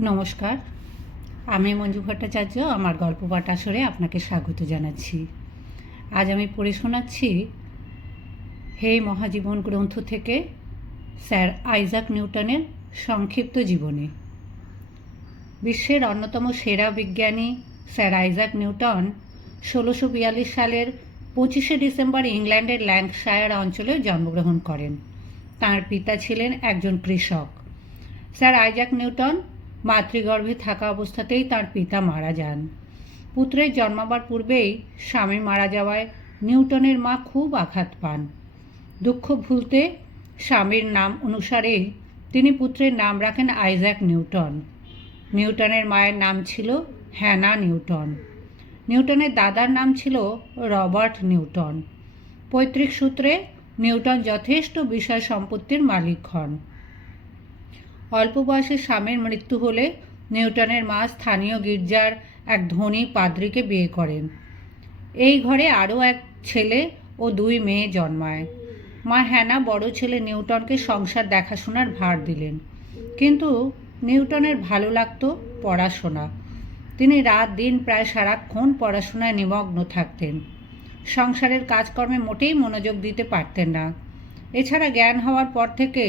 নমস্কার, আমি মঞ্জু ভট্টাচার্য। আমার গল্প পাঠ আসরে আপনাকে স্বাগত জানাচ্ছি। আজ আমি পড়ে শোনাচ্ছি হে মহাজীবন গ্রন্থ থেকে স্যার আইজাক নিউটনের সংক্ষিপ্ত জীবনী। বিশ্বের অন্যতম সেরা বিজ্ঞানী স্যার আইজাক নিউটন 1642 সালের 25শে ডিসেম্বর ইংল্যান্ডের ল্যাঙ্কাশায়ার অঞ্চলে জন্মগ্রহণ করেন। তাঁর পিতা ছিলেন একজন কৃষক। স্যার আইজাক নিউটন মাতৃগর্ভে থাকা অবস্থাতেই তাঁর পিতা মারা যান। পুত্রের জন্মাবার পূর্বেই স্বামী মারা যাওয়ায় নিউটনের মা খুব আঘাত পান। দুঃখ ভুলতে স্বামীর নাম অনুসারেই তিনি পুত্রের নাম রাখেন আইজাক নিউটন। নিউটনের মায়ের নাম ছিল হ্যানা নিউটন। নিউটনের দাদার নাম ছিল রবার্ট নিউটন। পৈতৃক সূত্রে নিউটন যথেষ্ট বিষয় সম্পত্তির মালিক হন। অল্প বয়সে স্বামীর মৃত্যু হলে নিউটনের মা স্থানীয় গির্জার এক ধনী পাদ্রীকে বিয়ে করেন। এই ঘরে আরও এক ছেলে ও 2 মেয়ে জন্মায়। মা হ্যানা বড় ছেলে নিউটনকে সংসার দেখাশোনার ভার দিলেন, কিন্তু নিউটনের ভালো লাগতো পড়াশোনা। তিনি রাত দিন প্রায় সারাক্ষণ পড়াশোনায় নিমগ্ন থাকতেন। সংসারের কাজকর্মে মোটেই মনোযোগ দিতে পারতেন না। এছাড়া জ্ঞান হওয়ার পর থেকে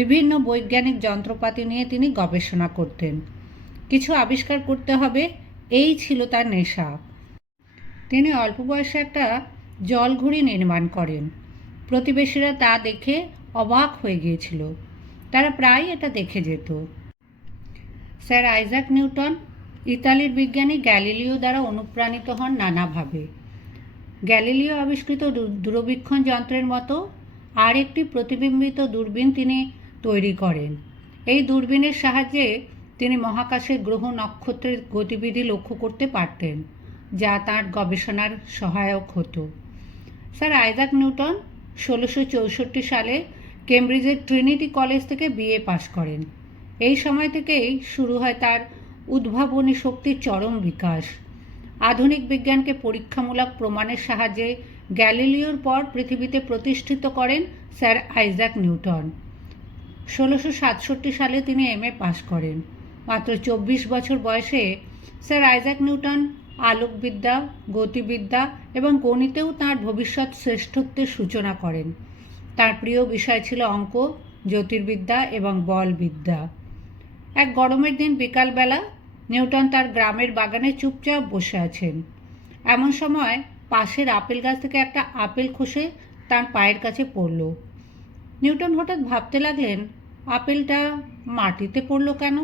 বিভিন্ন বৈজ্ঞানিক যন্ত্রপাতি নিয়ে তিনি গবেষণা করতেন। কিছু আবিষ্কার করতে হবে, এই ছিল তার নেশা। তিনি অল্প বয়সে একটা জলঘড়ি নির্মাণ করেন। প্রতিবেশীরা তা দেখে অবাক হয়ে গিয়েছিল। তারা প্রায় এটা দেখে যেত। স্যার আইজাক নিউটন ইতালির বিজ্ঞানী গ্যালিলিও দ্বারা অনুপ্রাণিত হন নানাভাবে। গ্যালিলিও আবিষ্কৃত দূরবীক্ষণ যন্ত্রের মতো আর একটি প্রতিবিম্বিত দূরবীন তিনি তৈরি করেন। এই দূরবীনের সাহায্যে তিনি মহাকাশের গ্রহ নক্ষত্রের গতিবিধি লক্ষ্য করতে পারতেন, যা তাঁর গবেষণার সহায়ক হতো। স্যার আইজাক নিউটন 1664 সালে কেমব্রিজের ট্রিনিটি কলেজ থেকে বিএ পাশ করেন। এই সময় থেকেই শুরু হয় তার উদ্ভাবনী শক্তির চরম বিকাশ। আধুনিক বিজ্ঞানকে পরীক্ষামূলক প্রমাণের সাহায্যে গ্যালিলিওর পর পৃথিবীতে প্রতিষ্ঠিত করেন স্যার আইজাক নিউটন। 1667 সালে তিনি এমএ পাশ করেন। মাত্র 24 বছর বয়সে স্যার আইজাক নিউটন আলোকবিদ্যা, গতিবিদ্যা এবং গণিতেও তাঁর ভবিষ্যৎ শ্রেষ্ঠত্বের সূচনা করেন। তার প্রিয় বিষয় ছিল অঙ্ক, জ্যোতির্বিদ্যা এবং বলবিদ্যা। এক গরমের দিন বিকালবেলা নিউটন তার গ্রামের বাগানে চুপচাপ বসে আছেন। এমন সময় পাশের আপেল গাছ থেকে একটা আপেল খসে তার পায়ের কাছে পড়ল। নিউটন হঠাৎ ভাবতে লাগলেন, আপেলটা মাটিতে পড়ল কেন?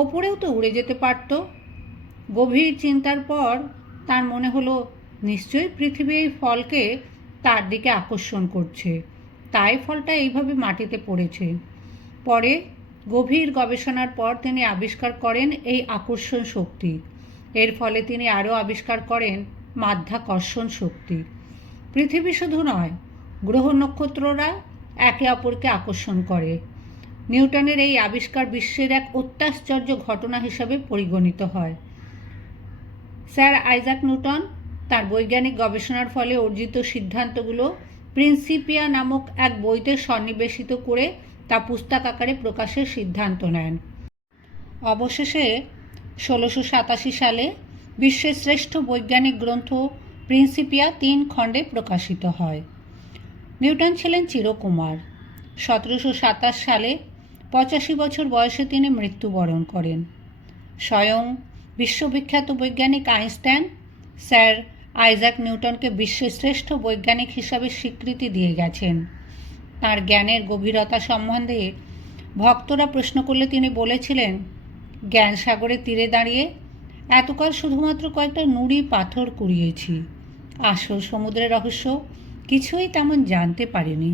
ওপরেও তো উড়ে যেতে পারত। গভীর চিন্তার পর তার মনে হলো, নিশ্চয়ই পৃথিবী এই ফলকে তার দিকে আকর্ষণ করছে, তাই ফলটা এইভাবে মাটিতে পড়েছে। পরে গভীর গবেষণার পর তিনি আবিষ্কার করেন এই আকর্ষণ শক্তি। এর ফলে তিনি আরও আবিষ্কার করেন মাধ্যাকর্ষণ শক্তি। পৃথিবী শুধু নয়, গ্রহ নক্ষত্ররা একে অপরকে আকর্ষণ করে। নিউটনের এই আবিষ্কার বিশ্বের এক অত্যাশ্চর্য ঘটনা হিসাবে পরিগণিত হয়। স্যার আইজাক নিউটন তার বৈজ্ঞানিক গবেষণার ফলে অর্জিত সিদ্ধান্তগুলো প্রিন্সিপিয়া নামক এক বইতে সন্নিবেশিত করে তা পুস্তক আকারে প্রকাশের সিদ্ধান্ত নেন। অবশেষে 1687 সালে বিশ্বের শ্রেষ্ঠ বৈজ্ঞানিক গ্রন্থ প্রিন্সিপিয়া 3 খণ্ডে প্রকাশিত হয়। নিউটন ছিলেন চিরকুমার। 1727 সালে 85 বছর বয়সে তিনি মৃত্যুবরণ করেন। স্বয়ং বিশ্ববিখ্যাত বৈজ্ঞানিক আইনস্টাইন স্যার আইজাক নিউটনকে বিশ্বের শ্রেষ্ঠ বৈজ্ঞানিক হিসাবে স্বীকৃতি দিয়ে গেছেন। তাঁর জ্ঞানের গভীরতা সম্বন্ধে ভক্তরা প্রশ্ন করলে তিনি বলেছিলেন, জ্ঞান সাগরের তীরে দাঁড়িয়ে এতকাল শুধুমাত্র কয়েকটা নুড়ি পাথর কুড়িয়েছি, আসল সমুদ্রের রহস্য কিছুই তেমন জানতে পারিনি।